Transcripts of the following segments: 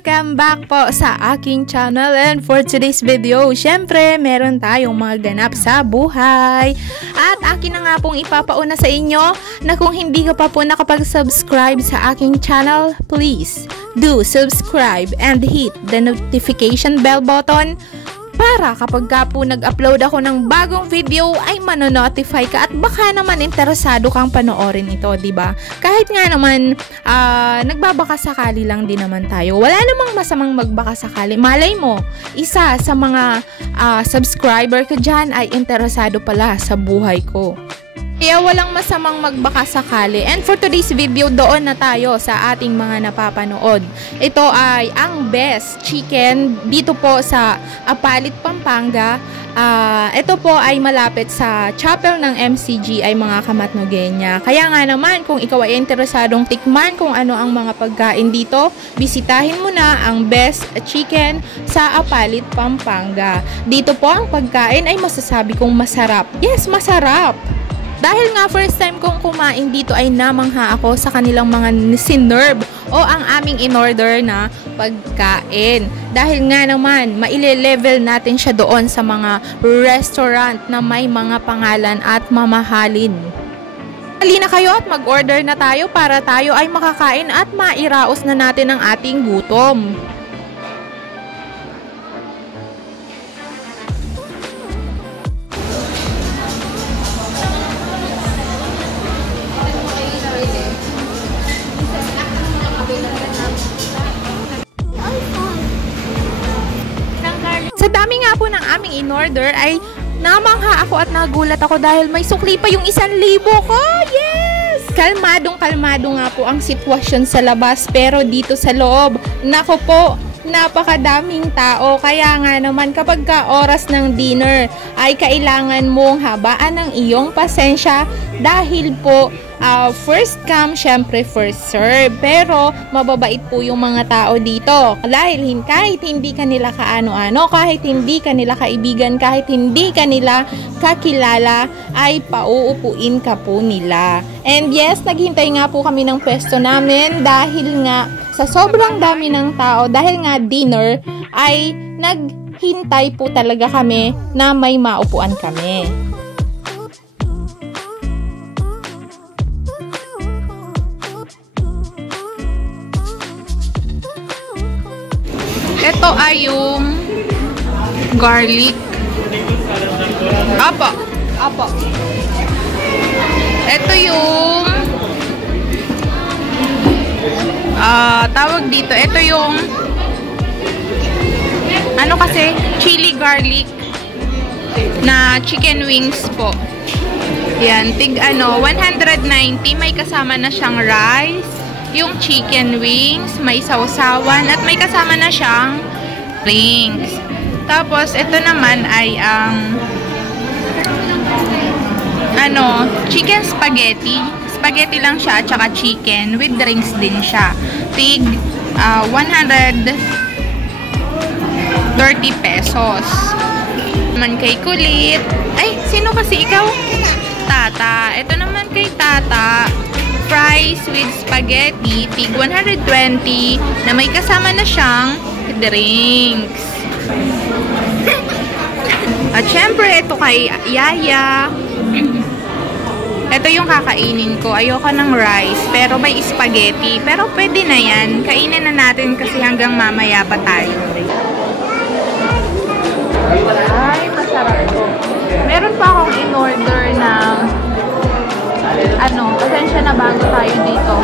Welcome back po sa aking channel, and for today's video, syempre meron tayong mga ganap sa buhay. At akin na nga pong ipapauna sa inyo na kung hindi ka pa po nakapag-subscribe sa aking channel, please do subscribe and hit the notification bell button para kapag ka po nag-upload ako ng bagong video ay manonotify ka at baka naman interesado kang panoorin ito, diba? Kahit nga naman nagbabaka sakali lang din naman tayo. Wala namang masamang magbaka sakali. Malay mo, isa sa mga subscriber ko dyan ay interesado pala sa buhay ko. Kaya walang masamang magbaka sakali. And for today's video, doon na tayo sa ating mga napapanood. Ito ay ang best chicken dito po sa Apalit, Pampanga. Ito po ay malapit sa chapel ng MCG ay mga Kamatnogenya. Kaya nga naman, kung ikaw ay interesadong tikman kung ano ang mga pagkain dito, bisitahin mo na ang best chicken sa Apalit, Pampanga. Dito po ang pagkain ay masasabi kong masarap. Yes, masarap! Dahil nga first time kong kumain dito ay namangha ako sa kanilang mga sinerve o ang aming in-order na pagkain. Dahil nga naman, maile-level natin siya doon sa mga restaurant na may mga pangalan at mamahalin. Halina kayo at mag-order na tayo para tayo ay makakain at mairaos na natin ang ating gutom. Sa dami nga po ng aming in-order ay namangha ako at nagulat ako dahil may sukli pa yung 1,000 ko. Yes! Kalmadong nga po ang sitwasyon sa labas, pero dito sa loob, nako po, napakadaming tao. Kaya nga naman kapag ka oras ng dinner ay kailangan mong habaan ng iyong pasensya dahil po first come, syempre first serve. Pero mababait po yung mga tao dito. Dahil kahit hindi kanila kaano-ano, kahit hindi kanila kaibigan, kahit hindi kanila kakilala, ay pauupuin ka po nila. And yes, naghintay nga po kami ng pwesto namin dahil nga sa sobrang dami ng tao, dahil nga dinner, ay naghintay po talaga kami na may maupuan kami. Ito ay yung garlic. Apo. Ito yung tawag dito. Ito yung ano kasi, chili garlic na chicken wings po. Yan, 190, may kasama na siyang rice. Yung chicken wings, may sausawan, at may kasama na siyang drinks. Tapos, ito naman ay ang chicken spaghetti. Spaghetti lang siya, at saka chicken, with drinks din siya. Tig, 130 pesos. Naman kay Kulit. Ay, sino kasi ikaw? Tata. Ito naman kay Tata. Fries with spaghetti, tig 120, na may kasama na siyang drinks. At syempre, ito kay Yaya. Ito yung kakainin ko. Ayoko ng rice, pero may spaghetti. Pero pwede na yan. Kainin na natin kasi hanggang mamaya pa tayo. Ay, masarap to. Meron pa akong in-order na pasensya na bago tayo dito.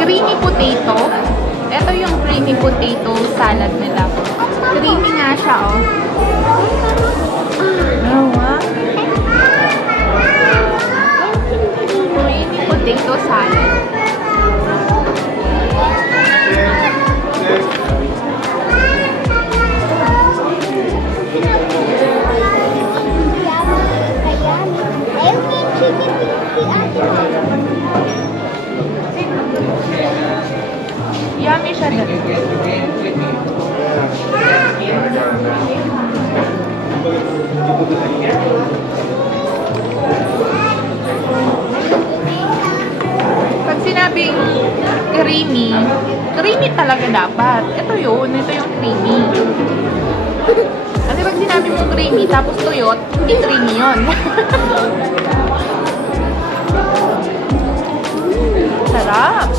Creamy potato. Ito yung creamy potato salad nila. Creamy nga siya, oh. Creamy potato salad. Yummy siya din. Pag sinabing creamy, Creamy talaga dapat. Ito yun. Ito yung creamy. Kasi pag sinabi mong creamy, tapos tuyot, hindi creamy yun. Sarap.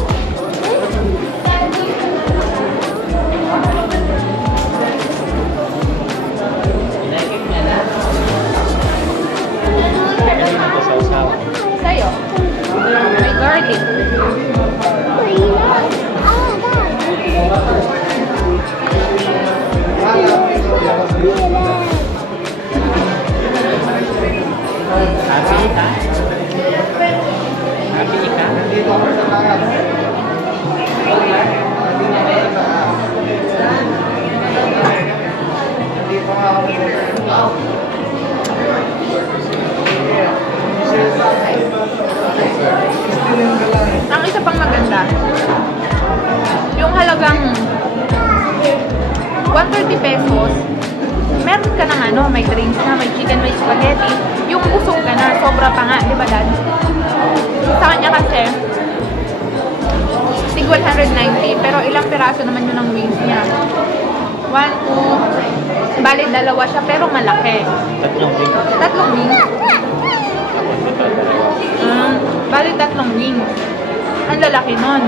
Sa'yo. May garlic. Happy ka? Happy ka? Ang isa pang maganda, yung halagang 130 pesos, meron ka ng ano, may drinks na, may chicken, may spaghetti. Yung busog ka na, sobra pa nga, di ba dad? Sa kanya kasi, sig 190, pero ilang piraso naman yun ang wings niya. 1, 2, bali dalawa siya, pero malaki. Tatlong wing. Tatlong wings. Bali tatlong wings. Ang lalaki nun.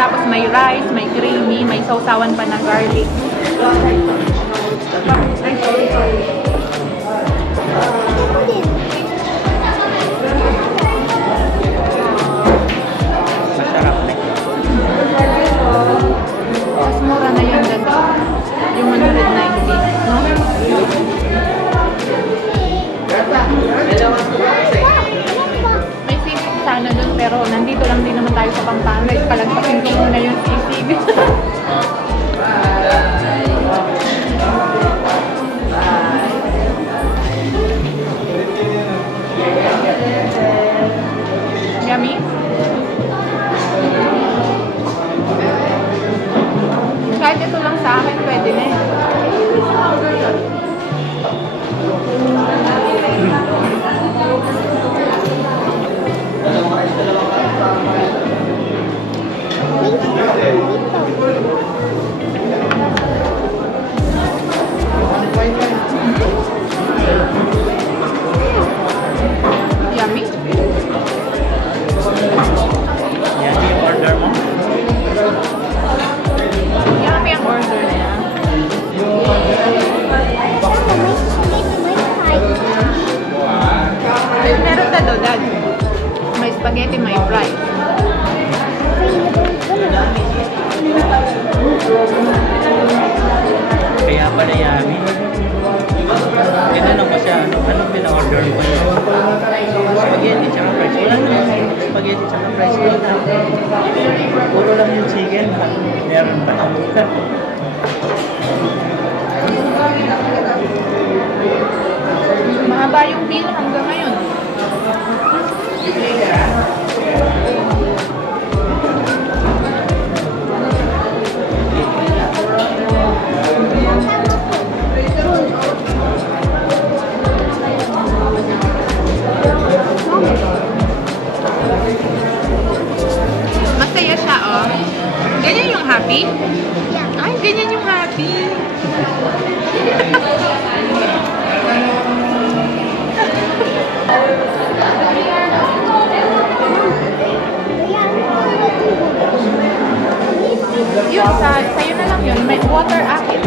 Tapos may rice, may creamy, may sausawan pa na garlic. Ay, sorry. Masarap na. Mas mura na yun dad. Yung 190, no? May sisig sana dun, pero nandito lang din naman tayo sa Pampanga. Palagpasin ko muna yung sisig. Yummy? Kahit ito lang sa akin, pwede na eh. Yummy? Yan yung order mo? Yummy ang order niya. Meron na do, dad. May spaghetti, may fries. Kaya pala yummy. Tinanong ko siya, anong pina-order mo yun? Spaghetti tsaka fries. Wala naman spaghetti tsaka fries. Puro lang yung chicken. Meron pa naman. Mahaba yung pila hanggang ngayon. Masaya siya, oh. Ganyan yung happy? Ay, ganyan yung happy. Yun, sa'yo na lang yun. May water akin.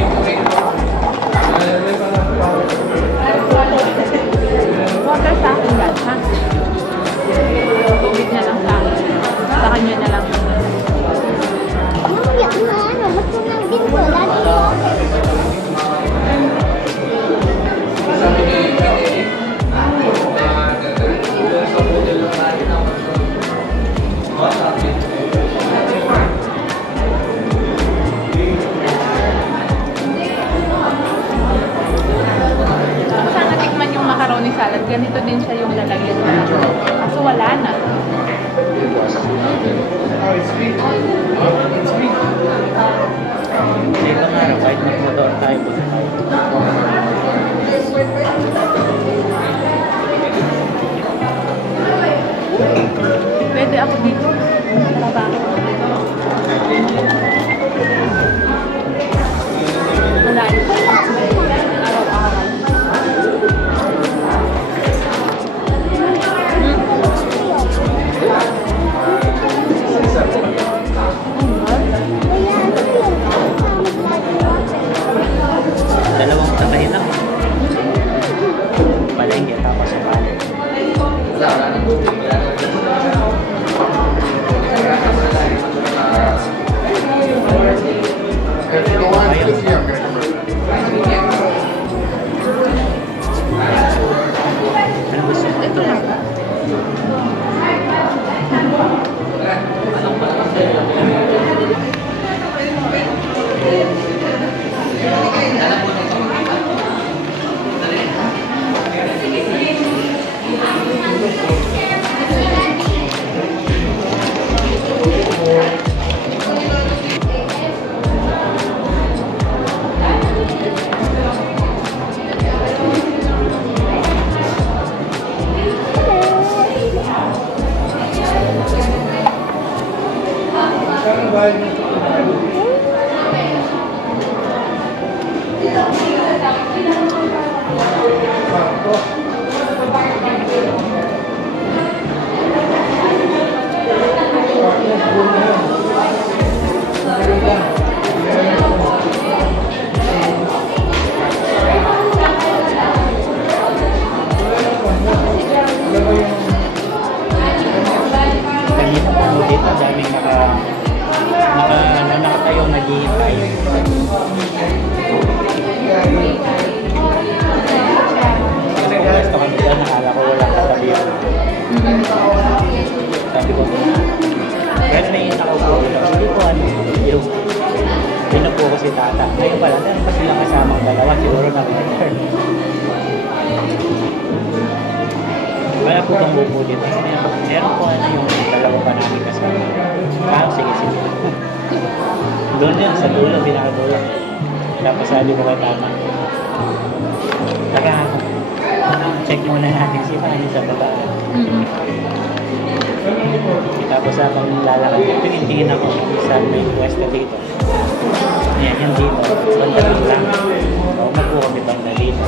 Water sa akin, guys, ha? Tubig na lang sa akin. Sa kanya na lang. Sana tikman yung macaroni salad. Ganito din siya yung lalagyan. Kaso wala na. nakatayong naghihintay. Kasi kung gusto kami dyan, nakala ko walang katabi yun. Sabi ko, pero nakita ko hindi ko yung pinupo ko si tata. Ngayon pala, dahil pa silang kasamang dalawa, siguro na-return. Wala po bang bupo dito? Meron po yung dalawa pa namin kasama. Sige. Doon yun, sa dulo, pinakadulo. Tapos sabi ko kay tama. Tara, check muna natin si Manny sa baba. Tapos habang lalakad, pinintingin ako sa may pwesto dito. Ayan, yan dito. Bandang lang. Umapo kami banda dito.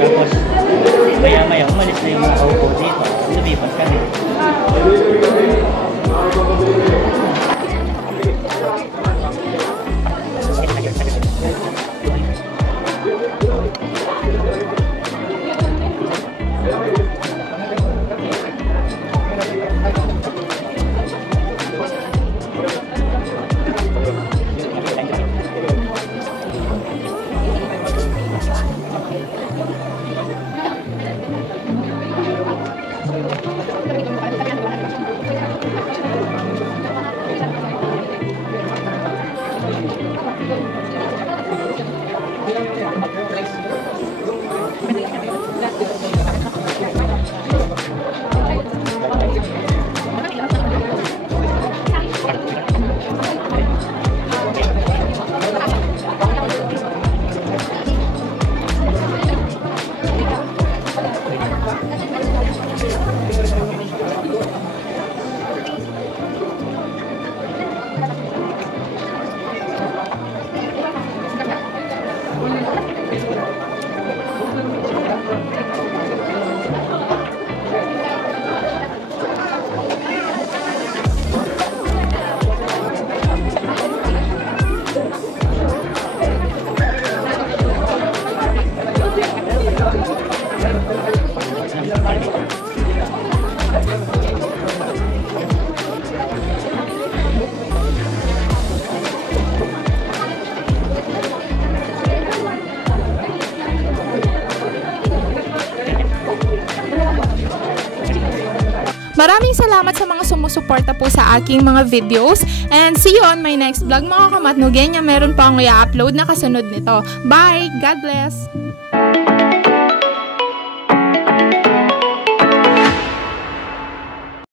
Tapos, maya-maya, umalis na yung mga kaupo dito. Lumipat kami. Maraming salamat sa mga sumusuporta po sa aking mga videos. And see you on my next vlog mga kamatnugenya. Meron pa akong i-upload na kasunod nito. Bye! God bless!